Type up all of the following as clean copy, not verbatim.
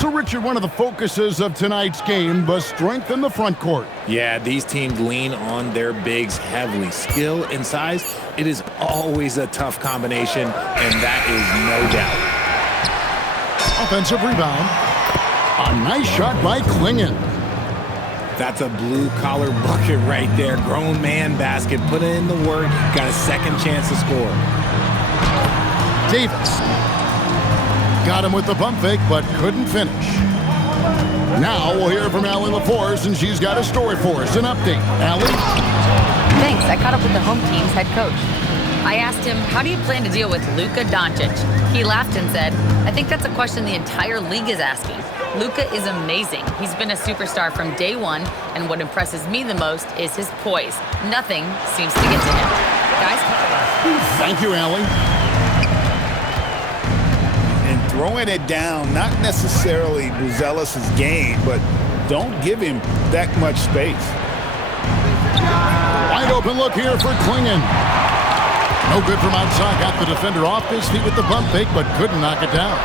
So, Richard, one of the focuses of tonight's game was strength in the front court. Yeah, these teams lean on their bigs heavily. Skill and size, it is always a tough combination, and that is no doubt. Offensive rebound. A nice shot by Klingon. That's a blue-collar bucket right there. Grown man basket. Put in the work. Got a second chance to score. Davis. Got him with the pump fake, but couldn't finish. Now we'll hear from Allie LaForce, and she's got a story for us. An update. Allie? Thanks. I caught up with the home team's head coach. I asked him, how do you plan to deal with Luka Doncic? He laughed and said, I think that's a question the entire league is asking. Luka is amazing. He's been a superstar from day one, and what impresses me the most is his poise. Nothing seems to get to him. Guys? Thank you, Allie. And throwing it down, not necessarily Buzelis' game, but don't give him that much space. Wide open look here for Klingon. No good from outside. Got the defender off his feet with the bump fake, but couldn't knock it down.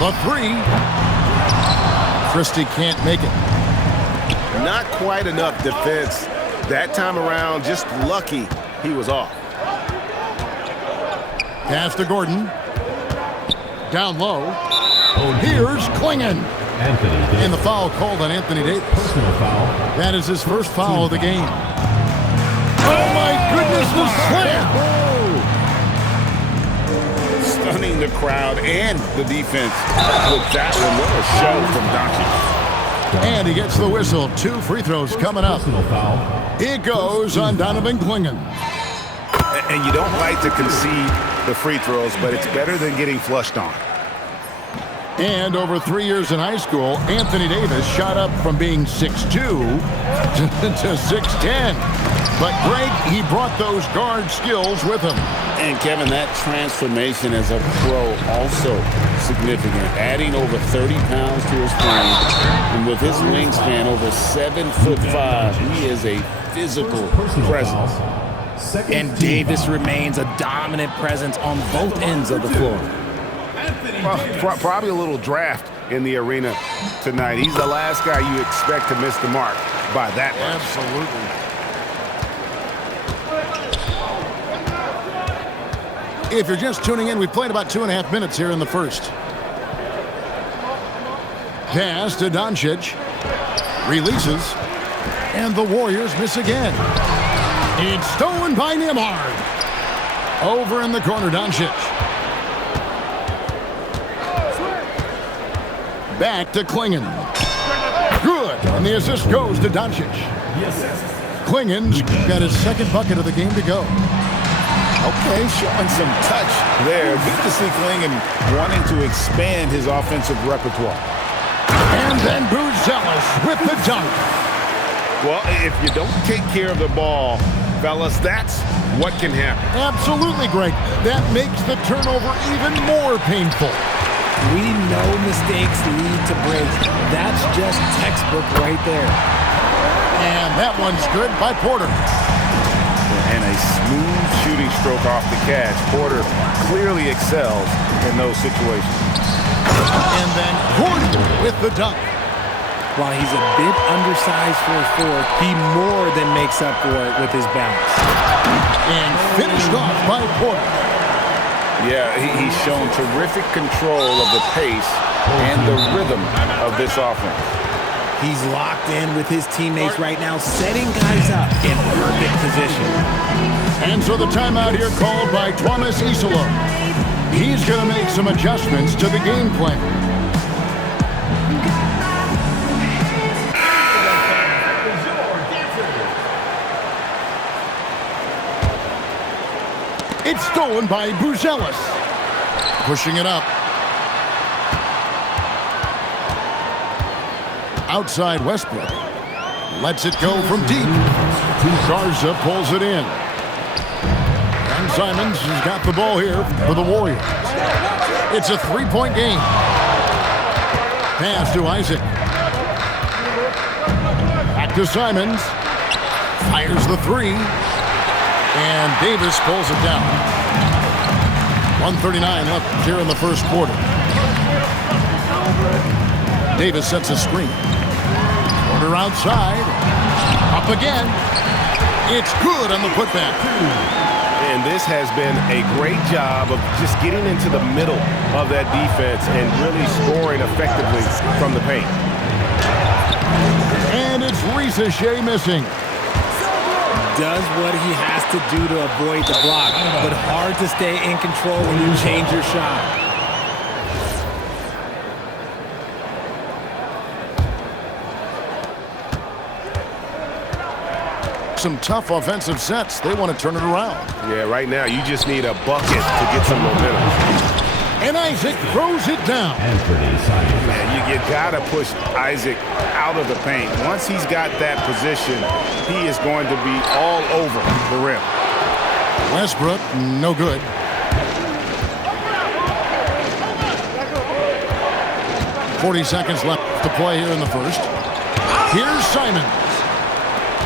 The three. Christie can't make it. Not quite enough defense that time around. Just lucky he was off. Pass to Gordon. Down low. Here's Klingon. And the foul called on Anthony Davis. Personal foul. That is his first foul of the game. Oh my goodness, the slam! Stunning the crowd and the defense with that one. What a show from Doncic. And he gets the whistle. 2 free throws coming up. Personal foul. It goes on Donovan Klingon. And you don't like to concede the free throws, but it's better than getting flushed on. And over 3 years in high school, Anthony Davis shot up from being 6'2" to 6'10". But Greg, he brought those guard skills with him. And Kevin, that transformation as a pro also significant. Adding over 30 pounds to his frame, and with his wingspan over 7'5", he is a physical presence. And Davis remains a dominant presence on both ends of the floor. Well, probably a little draft in the arena tonight. He's the last guy you expect to miss the mark by that much. Absolutely. If you're just tuning in, we played about 2.5 minutes here in the first. Pass to Doncic. Releases. And the Warriors miss again. It's stolen by Nembhard. Over in the corner, Doncic. Back to Klingon. Good. And the assist goes to Doncic. Klingon's got his second bucket of the game to go. Okay, showing some touch there. Good to see Klingon wanting to expand his offensive repertoire. And then Buzelis with the dunk. Well, if you don't take care of the ball, fellas, that's what can happen. Absolutely, Greg. That makes the turnover even more painful. We know mistakes lead to breaks. That's just textbook right there. And that one's good by Porter. And a smooth shooting stroke off the catch. Porter clearly excels in those situations. And then Gordon with the dunk. While he's a bit undersized for a forward, he more than makes up for it with his bounce. And finished off by Porter. Yeah, he's shown terrific control of the pace and the rhythm of this offense. He's locked in with his teammates right now, setting guys up in perfect position. And so the timeout here called by Thomas Isola. He's going to make some adjustments to the game plan. It's stolen by Buzelis. Pushing it up. Outside Westbrook. Lets it go from deep. Garza pulls it in. And Simons has got the ball here for the Warriors. It's a 3-point game. Pass to Isaac. Back to Simons. Fires the three. And Davis pulls it down. 1:39 left here in the first quarter. Davis sets a screen. Porter outside. Up again. It's good on the putback. And this has been a great job of just getting into the middle of that defense and really scoring effectively from the paint. And it's Ricochet missing. Does what he has to do to avoid the block, but hard to stay in control when you change your shot. Some tough offensive sets. They want to turn it around. Yeah, right now you just need a bucket to get some momentum. And Isaac throws it down. Man, you got to push Isaac out of the paint. Once he's got that position, he is going to be all over the rim. Westbrook, no good. .40 seconds left to play here in the first. Here's Simons.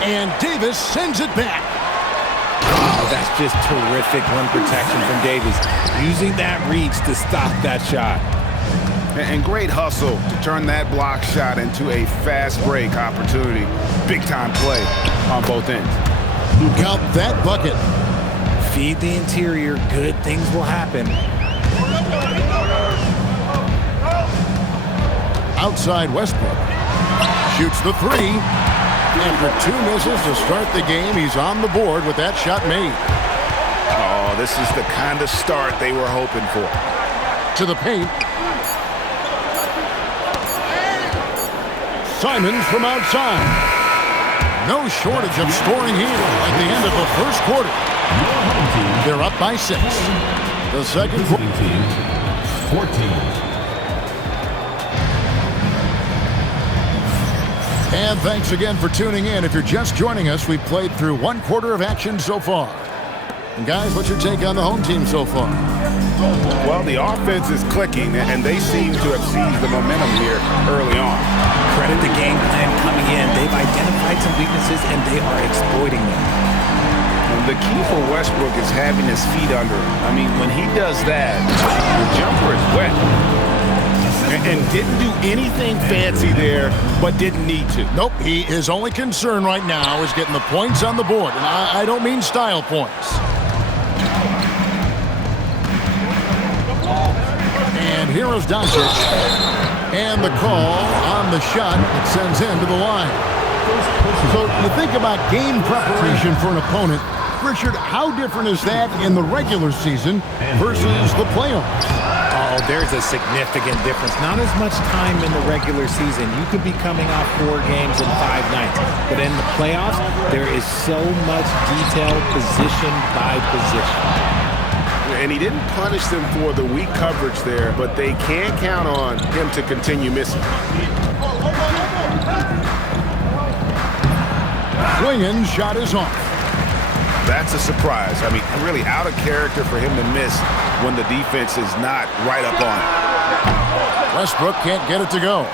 And Davis sends it back. Oh, that's just terrific rim protection from Davis. Using that reach to stop that shot. And great hustle to turn that block shot into a fast break opportunity. Big time play on both ends. Count that bucket. Feed the interior. Good things will happen. Outside Westbrook. Shoots the three. After 2 misses to start the game, he's on the board with that shot made. Oh, this is the kind of start they were hoping for. To the paint. Simons from outside. No shortage of scoring here at the end of the first quarter. They're up by 6. The second quarter. 14. And thanks again for tuning in. If you're just joining us, we've played through 1 quarter of action so far. And guys, what's your take on the home team so far? Well, the offense is clicking, and they seem to have seized the momentum here early on. Credit the game plan coming in. They've identified some weaknesses, and they are exploiting them. And the key for Westbrook is having his feet under him. I mean, when he does that, the jumper is wet. And didn't do anything fancy there, but didn't need to. Nope, his only concern right now is getting the points on the board. And I don't mean style points. And here is Doncic. And the call on the shot that sends him to the line. So you think about game preparation for an opponent. Richard, how different is that in the regular season versus the playoffs? Oh, there's a significant difference. Not as much time in the regular season. You could be coming off 4 games in 5 nights. But in the playoffs, there is so much detail position by position. And he didn't punish them for the weak coverage there, but they can't count on him to continue missing. Swinging shot is off. That's a surprise. I mean, really out of character for him to miss when the defense is not right up on him. Westbrook can't get it to go.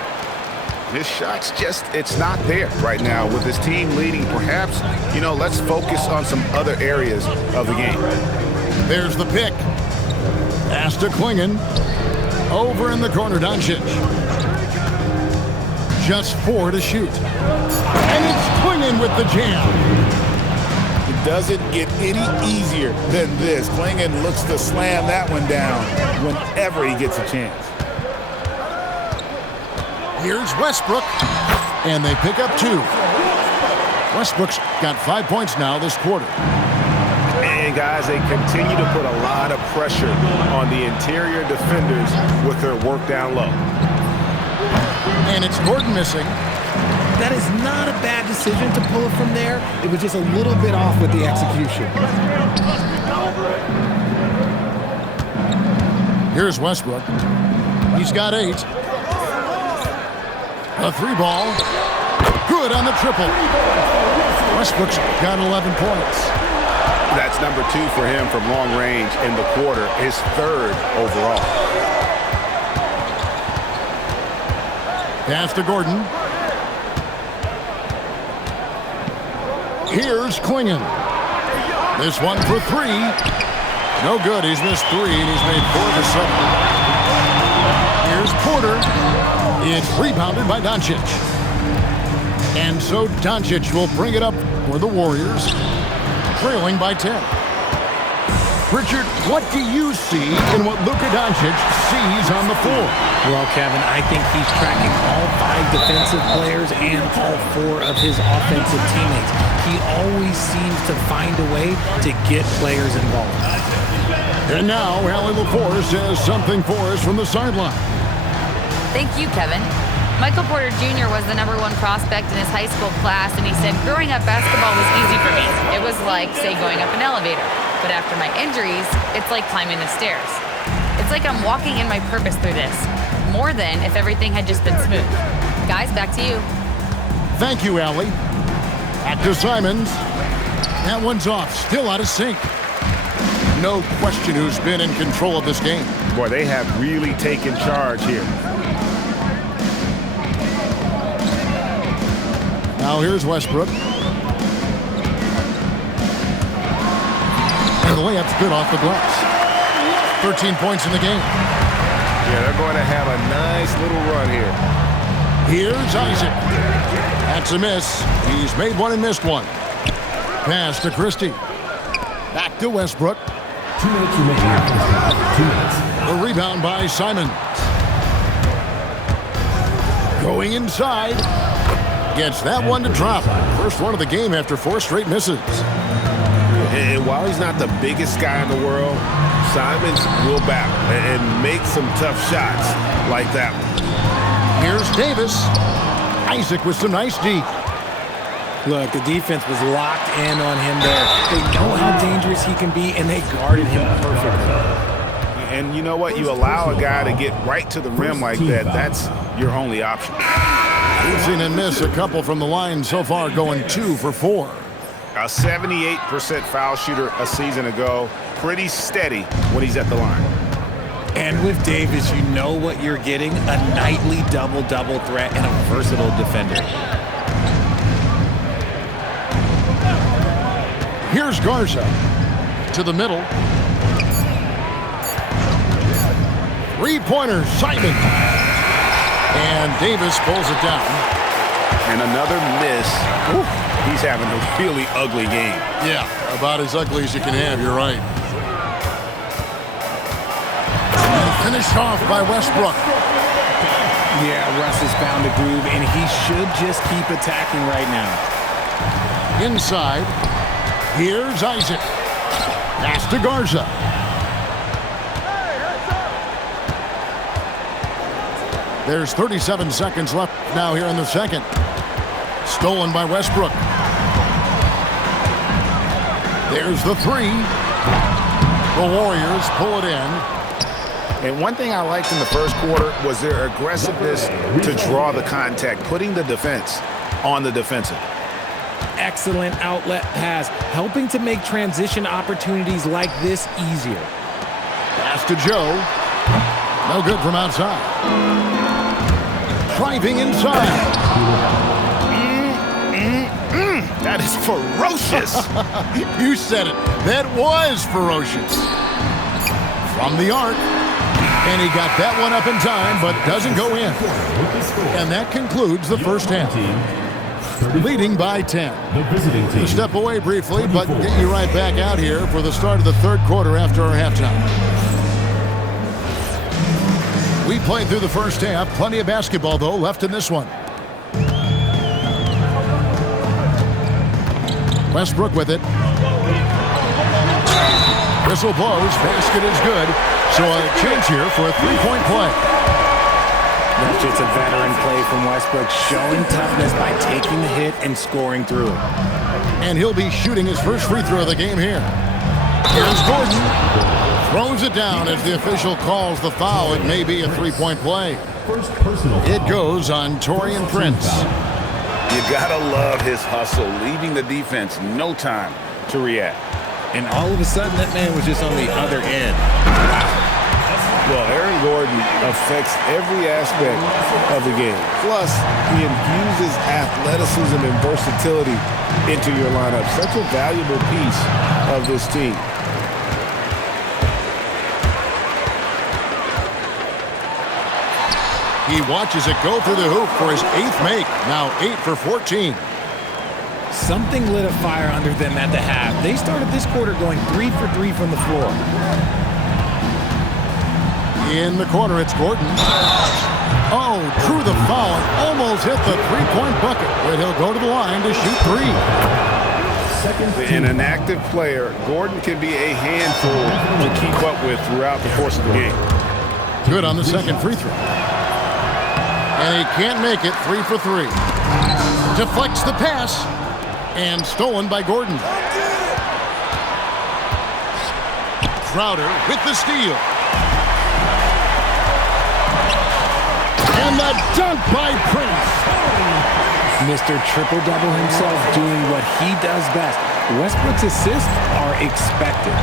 His shot's just, it's not there right now. With his team leading, perhaps, let's focus on some other areas of the game. There's the pick. Pass to Klingon. Over in the corner, Doncic. Just 4 to shoot. And it's Klingon with the jam. Doesn't get any easier than this. Klingon looks to slam that one down whenever he gets a chance. Here's Westbrook, and they pick up 2. Westbrook's got 5 points now this quarter. And guys, they continue to put a lot of pressure on the interior defenders with their work down low. And it's Gordon missing. That is not a bad decision to pull it from there. It was just a little bit off with the execution. Here's Westbrook. He's got 8. A 3 ball. Good on the triple. Westbrook's got 11 points. That's number 2 for him from long range in the quarter, his 3rd overall. Pass to Gordon. Here's Klingon. This one for 3. No good. He's missed 3, and he's made 4 of the 7. Here's Porter. It's rebounded by Doncic. And so Doncic will bring it up for the Warriors, trailing by 10. Richard, what do you see in what Luka Doncic sees on the floor? Well, Kevin, I think he's tracking all 5 defensive players and all 4 of his offensive teammates. He always seems to find a way to get players involved. And now, Allie LaForce has something for us from the sideline. Thank you, Kevin. Michael Porter Jr. was the #1 prospect in his high school class, and he said, growing up, basketball was easy for me. It was like, say, going up an elevator. But after my injuries, it's like climbing the stairs. It's like I'm walking in my purpose through this, more than if everything had just been smooth. Guys, back to you. Thank you, Allie. Back to Simons. That one's off, still out of sync. No question who's been in control of this game. Boy, they have really taken charge here. Now here's Westbrook. And the layup's good off the glass. 13 points in the game. Yeah, they're going to have a nice little run here. Here's Isaac. That's a miss. He's made one and missed one. Pass to Christie. Back to Westbrook. 2 minutes remaining. 2 minutes. The rebound by Simon. Going inside. Gets that one to drop. First one of the game after 4 straight misses. And while he's not the biggest guy in the world, Simons will battle and make some tough shots like that one. Here's Davis. Isaac with some nice D. Look, the defense was locked in on him there. They know how dangerous he can be, and they guarded him perfectly. And you know what? You allow a guy to get right to the rim like that, that's your only option. We've seen him miss a couple from the line so far, going 2 for 4. A 78% foul shooter a season ago. Pretty steady when he's at the line. And with Davis, you know what you're getting, a nightly double-double threat and a versatile defender. Here's Garza to the middle. 3-pointer, Simon. And Davis pulls it down. And another miss. Ooh, he's having a really ugly game. Yeah, about as ugly as you can have, you're right. Finished off by Westbrook. Yeah, Russ has found a groove, and he should just keep attacking right now. Inside, here's Isaac. Pass to Garza. There's 37 seconds left now here in the second. Stolen by Westbrook. There's the 3. The Warriors pull it in. And one thing I liked in the first quarter was their aggressiveness to draw the contact, putting the defense on the defensive. Excellent outlet pass, helping to make transition opportunities like this easier. Pass to Joe. No good from outside. Driving inside. That is ferocious. You said it. That was ferocious. From the arc. And he got that one up in time, but doesn't go in. And that concludes the first half. Leading by 10. We'll step away briefly, but get you right back out here for the start of the third quarter after our halftime. We played through the first half. Plenty of basketball, though, left in this one. Westbrook with it. Whistle blows. Basket is good. So a change here for a 3-point play. That's just a veteran play from Westbrook, showing toughness by taking the hit and scoring through it. And he'll be shooting his first free throw of the game here. Here's Gordon. Throws it down as the official calls the foul. It may be a 3-point play. It goes on Taurean Prince. You gotta love his hustle, leaving the defense no time to react. And all of a sudden, that man was just on the other end. Well, Aaron Gordon affects every aspect of the game. Plus, he infuses athleticism and versatility into your lineup. Such a valuable piece of this team. He watches it go through the hoop for his 8th make. Now 8 for 14. Something lit a fire under them at the half. They started this quarter going 3 for 3 from the floor. In the corner, it's Gordon. Oh, drew the foul and almost hit the three-point bucket, but he'll go to the line to shoot 3. In an active player, Gordon can be a handful to keep up with throughout the course of the game. Good on the second free throw. And he can't make it. 3 for 3. Deflects the pass. And stolen by Gordon. Crowder with the steal. And the dunk by Prince. Mr. Triple-Double himself doing what he does best. Westbrook's assists are expected.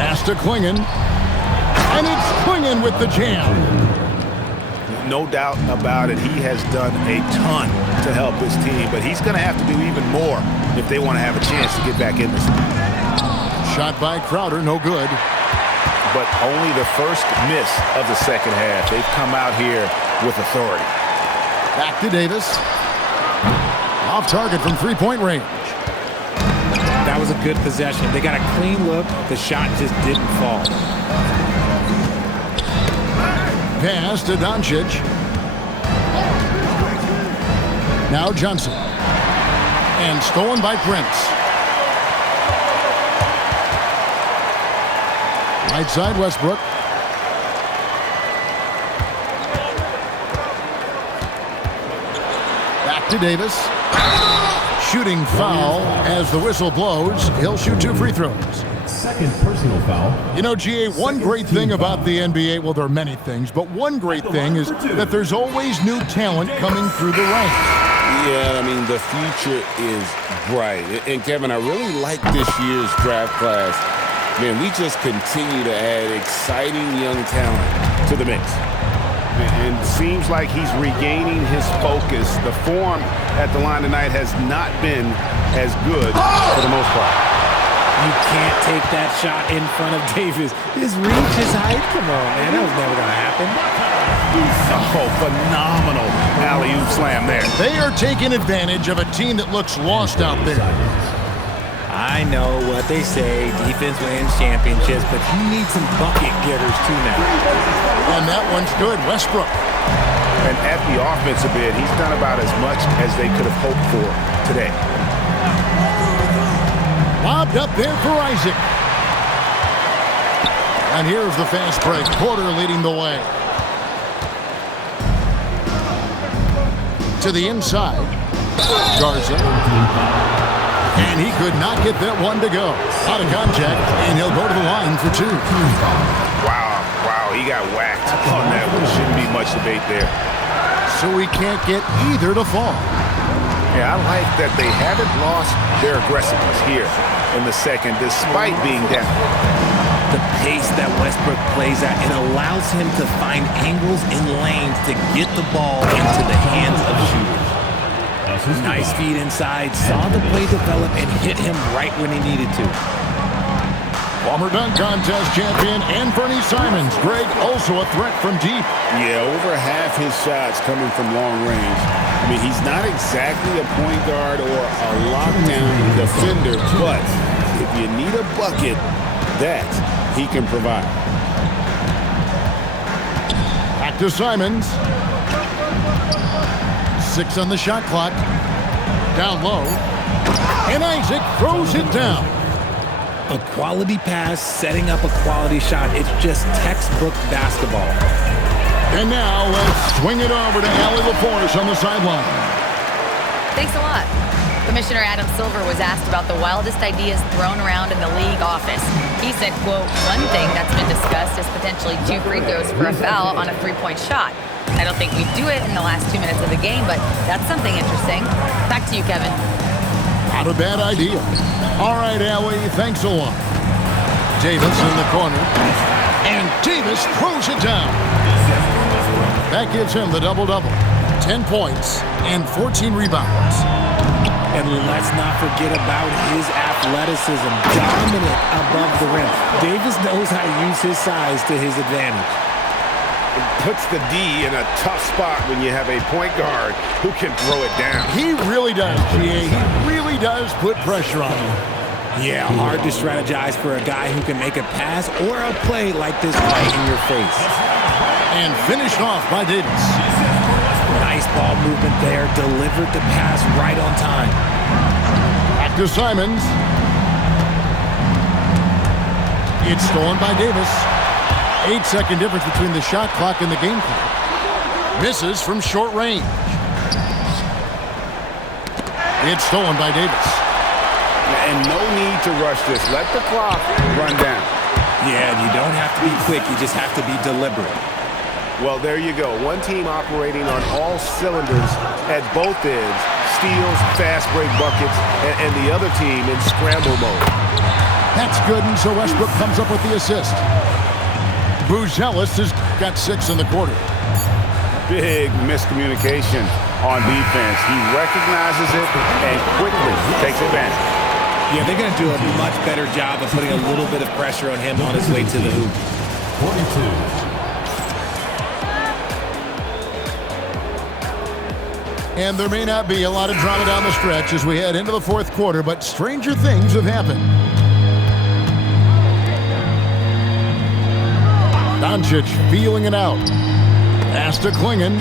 Pass to Klingon. And it's Klingon with the jam. No doubt about it, he has done a ton to help his team, but he's going to have to do even more if they want to have a chance to get back in this. Shot by Crowder, no good. But only the first miss of the second half. They've come out here with authority. Back to Davis. Off target from three-point range. That was a good possession. They got a clean look. The shot just didn't fall. Pass to Doncic. Now Johnson. And stolen by Prince. Right side, Westbrook. Back to Davis. Shooting foul as the whistle blows. He'll shoot 2 free throws. Second personal foul. You know, GA, one great thing about the NBA, well, there are many things, but one great thing is that there's always new talent coming through the ranks. Yeah, I mean, the future is bright. And, Kevin, I really like this year's draft class. Man, we just continue to add exciting young talent to the mix. And seems like he's regaining his focus. The form at the line tonight has not been as good for the most part. You can't take that shot in front of Davis. His reach, his height, come on, man. That was never going to happen. Oh, phenomenal alley-oop slam there. They are taking advantage of a team that looks lost out there. I know what they say, defense wins championships, but you need some bucket getters too now. And that one's good, Westbrook. And at the offensive end, he's done about as much as they could have hoped for today. Lobbed up there for Isaac. And here's the fast break. Porter leading the way. To the inside. Garza. And he could not get that one to go. Out of contact, and he'll go to the line for 2. Wow, he got whacked on that one. Shouldn't be much debate there. So he can't get either to fall. Yeah, I like that they haven't lost their aggressiveness here in the second, despite being down. The pace that Westbrook plays at, it allows him to find angles and lanes to get the ball into the hands of shooters. Nice feed inside, saw the play develop and hit him right when he needed to. Former dunk contest champion and Bernie Simons. Greg also a threat from deep. Yeah, over half his shots coming from long range. I mean, he's not exactly a point guard or a lockdown defender, but if you need a bucket, that he can provide. Back to Simons. 6 on the shot clock. Down low. And Isaac throws it down. A quality pass, setting up a quality shot. It's just textbook basketball. And now let's swing it over to Allie LaForce on the sideline. Thanks a lot. Commissioner Adam Silver was asked about the wildest ideas thrown around in the league office. He said, quote, one thing that's been discussed is potentially 2 free throws for a foul on a 3-point shot. I don't think we do it in the last 2 minutes of the game, but that's something interesting. Back to you, Kevin. Not a bad idea. All right, Allie, thanks a lot. Davis in the corner. And Davis throws it down. That gives him the double-double. 10 points and 14 rebounds. And let's not forget about his athleticism. Dominant above the rim. Davis knows how to use his size to his advantage. puts the D in a tough spot when you have a point guard who can throw it down. He really does, GA. He really does put pressure on him. Yeah, hard to strategize for a guy who can make a pass or a play like this right in your face. And finished off by Davis. Nice ball movement there. Delivered the pass right on time. Back to Simons. It's stolen by Davis. 8-second difference between the shot clock and the game clock. Misses from short range. It's stolen by Davis. And no need to rush this. Let the clock run down. Yeah, you don't have to be quick. You just have to be deliberate. Well, there you go. One team operating on all cylinders at both ends. Steals, fast break buckets, and the other team in scramble mode. That's good, and so Westbrook comes up with the assist. Buzelis has got 6 in the quarter. Big miscommunication on defense. He recognizes it and quickly takes advantage. Yeah, they're going to do a much better job of putting a little bit of pressure on him on his way to the hoop. 42. And there may not be a lot of drama down the stretch as we head into the fourth quarter, but stranger things have happened. Doncic feeling it out. Pass to Klingon.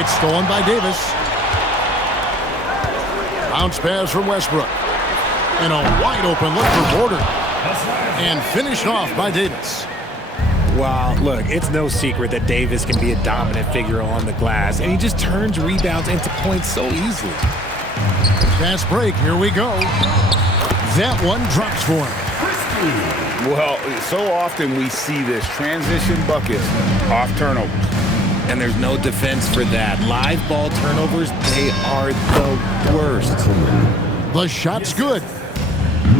It's stolen by Davis. Bounce pass from Westbrook. And a wide open look for Porter. And finished off by Davis. Wow, look, it's no secret that Davis can be a dominant figure on the glass, and he just turns rebounds into points so easily. Fast break, here we go. That one drops for him. Well, so often we see this transition buckets off turnovers. And there's no defense for that. Live ball turnovers, they are the worst. The shot's good.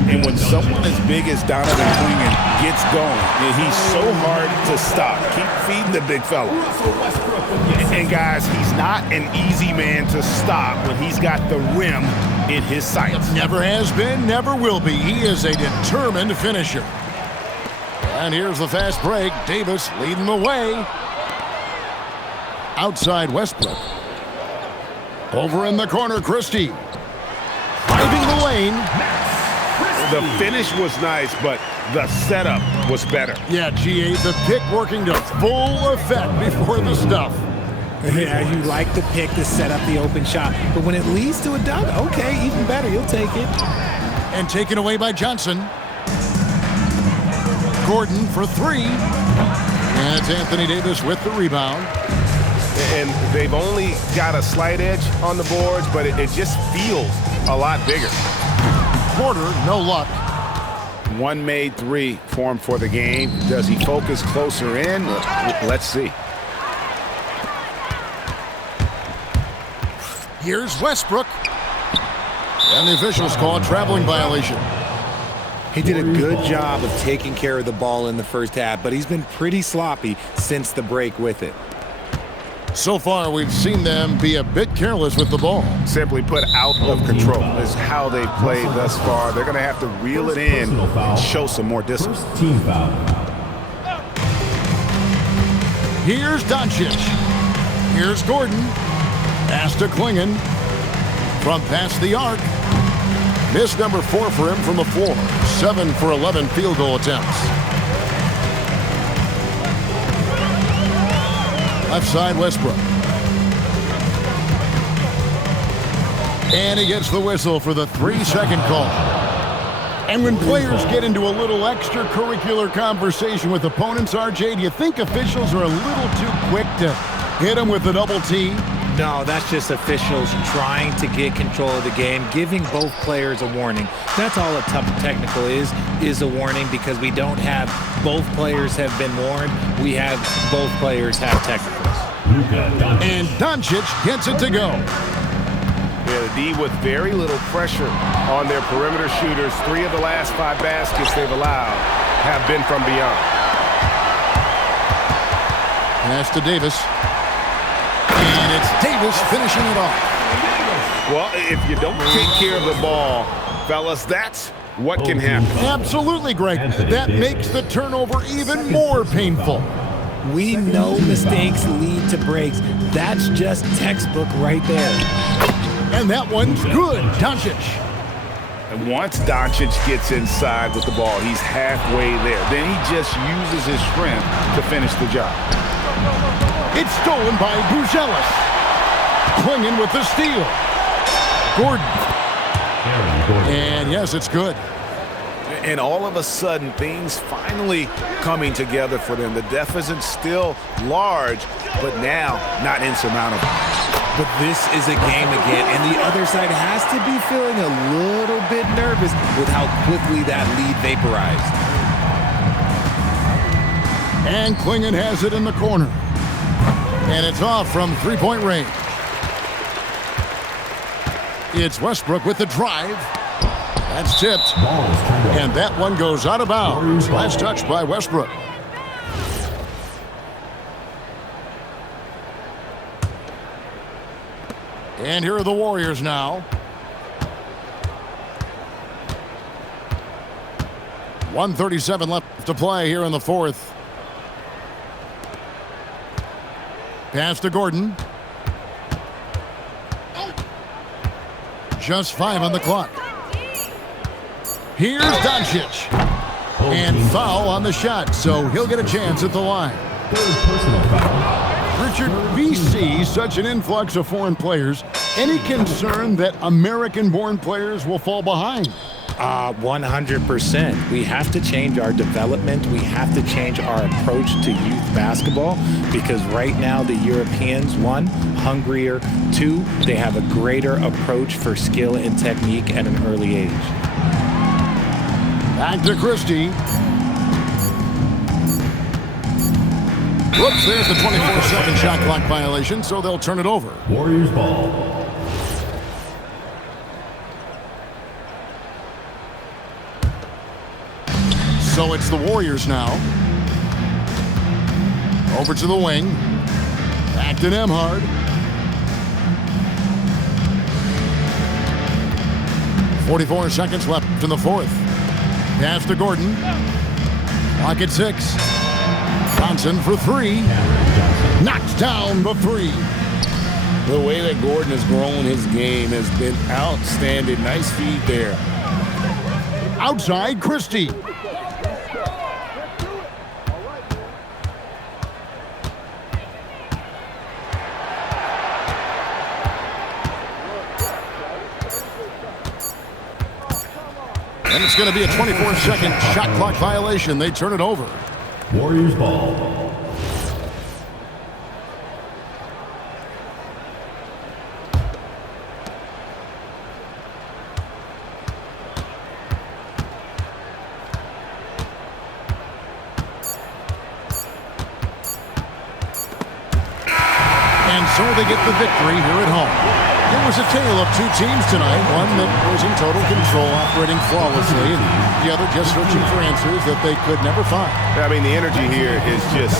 And when someone as big as Donovan Klingon gets going, he's so hard to stop. Keep feeding the big fella. And guys, he's not an easy man to stop when he's got the rim in his sights. Never has been, never will be. He is a determined finisher. And here's the fast break. Davis leading the way. Outside Westbrook. Over in the corner, Christie. Driving the lane. The finish was nice, but the setup was better. Yeah, GA, the pick working to full effect before the stuff. Yeah, you like the pick to set up the open shot, but when it leads to a dunk, okay, even better, you'll take it. And taken away by Johnson. Gordon for 3. And it's Anthony Davis with the rebound. And they've only got a slight edge on the boards, but it just feels a lot bigger. Porter, no luck. One made 3 for him for the game. Does he focus closer in? Let's see. Here's Westbrook. And the officials call a traveling violation. He did a good job of taking care of the ball in the first half, but he's been pretty sloppy since the break with it. So far, we've seen them be a bit careless with the ball. Simply put, out of control is how they've played thus far. They're going to have to reel it in and show some more discipline. Team foul. Here's Doncic. Here's Gordon. Pass to Klingon. From past the arc. Miss number 4 for him from the floor. 7 for 11 field goal attempts. Left side, Westbrook. And he gets the whistle for the 3-second call. And when players get into a little extracurricular conversation with opponents, RJ, do you think officials are a little too quick to hit them with the double T? No, that's just officials trying to get control of the game, giving both players a warning. That's all a tough technical is a warning, because we don't have both players have been warned. We have both players have technicals. And Doncic gets it to go. Yeah, the D with very little pressure on their perimeter shooters. 3 of the last 5 baskets they've allowed have been from beyond. Pass to Davis. And it's Davis finishing it off. Well, if you don't take care of the ball, fellas, that's what can happen. Absolutely, Greg. That makes the turnover even more painful. We know mistakes lead to breaks. That's just textbook right there. And that one's good. Doncic. And once Doncic gets inside with the ball, he's halfway there. Then he just uses his strength to finish the job. It's stolen by Buzelis. Clinging with the steal. Gordon. And yes, it's good. And all of a sudden, things finally coming together for them. The deficit's still large, but now not insurmountable. But this is a game again, and the other side has to be feeling a little bit nervous with how quickly that lead vaporized. And Klingon has it in the corner. And it's off from three-point range. It's Westbrook with the drive. That's tipped. And that one goes out of bounds. Last touch by Westbrook. And here are the Warriors now. 1:37 left to play here in the fourth. Pass to Gordon. Just 5 on the clock. Here's Doncic. And foul on the shot, so he'll get a chance at the line. Richard, we see such an influx of foreign players. Any concern that American-born players will fall behind? 100%. We have to change our development. We have to change our approach to youth basketball because right now the Europeans, one, hungrier, two, they have a greater approach for skill and technique at an early age. Back to Christie. Whoops, there's the 24-second shot clock violation, so they'll turn it over. Warriors ball. So it's the Warriors now. Over to the wing. Back to Nembhard. .44 seconds left in the fourth. Pass to Gordon. Clock at 6. Johnson for 3. Knocks down the 3. The way that Gordon has grown his game has been outstanding. Nice feed there. Outside Christie. And it's going to be a 24-second shot clock violation. They turn it over. Warriors ball. And so they get the victory here at home. It was a tale of two teams tonight, one that was in total control, operating flawlessly, and the other just searching for answers that they could never find. I mean, the energy here is just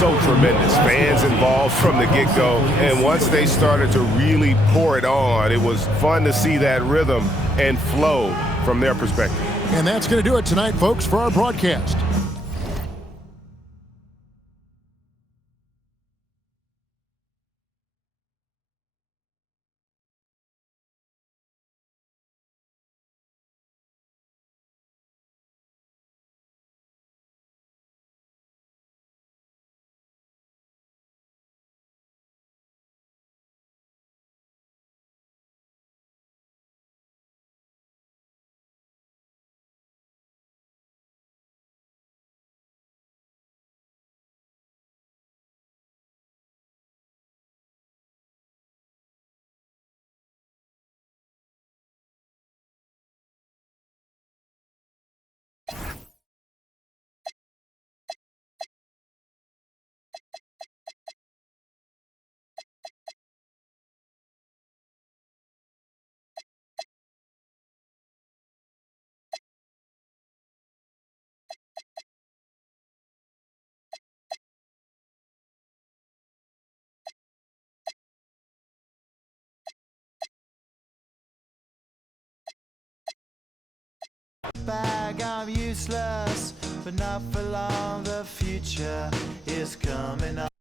so tremendous. Fans involved from the get-go, and once they started to really pour it on, it was fun to see that rhythm and flow from their perspective. And that's going to do it tonight, folks, for our broadcast. Bag, I'm useless. but not for long. The future is coming up.